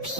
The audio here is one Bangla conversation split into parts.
কত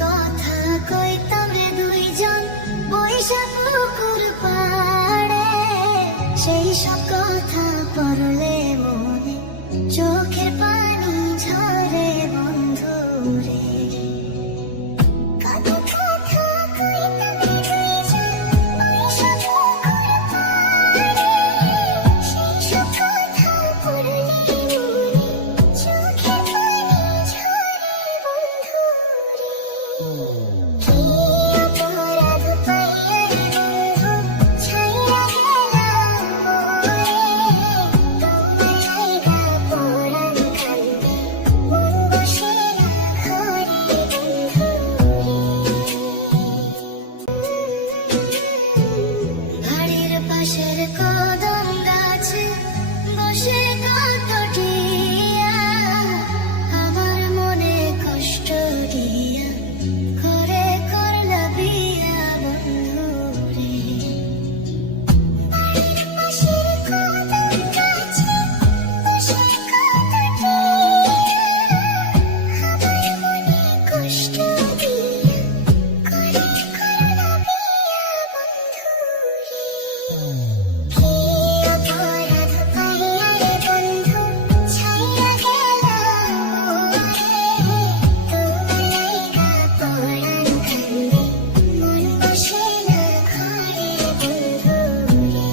কথা কইতাম রে দুইজন বৈশা পুকুর পাড়ে, সেই সব কথা পড়লে মনে চোখের পানি ঝরে বন্ধু রে। কত কথা কইতাম রে দুইজন বৈশা পুকুর পাড়ে, সেই সব কথা পড়লে মনে চোখের পানি ঝরে বন্ধু রে। কি অপরাধ পাইয়া রে বন্ধু ছাইয়া গেলাম মোরে, তোমার লাইগা পরাণ কান্দে মন বসে না ঘরে বন্ধু রে। বাড়ির পাশের কদম গাছে বসে কত টিয়া আমার মনে কষ্ট দিয়া করে করলা বিয়া বন্ধু রে। বাড়ির পাশের কদম গাছে বসে কত টিয়া আমার মনে কষ্ট দিয়া করে করলা বিয়া বন্ধু রে। কি অপরাধ পাইয়া রে বন্ধু ছাইয়া গেলাম মোরে, তোমার লাইগা পরাণ কান্দে মন বসে না ঘরে বন্ধু রে।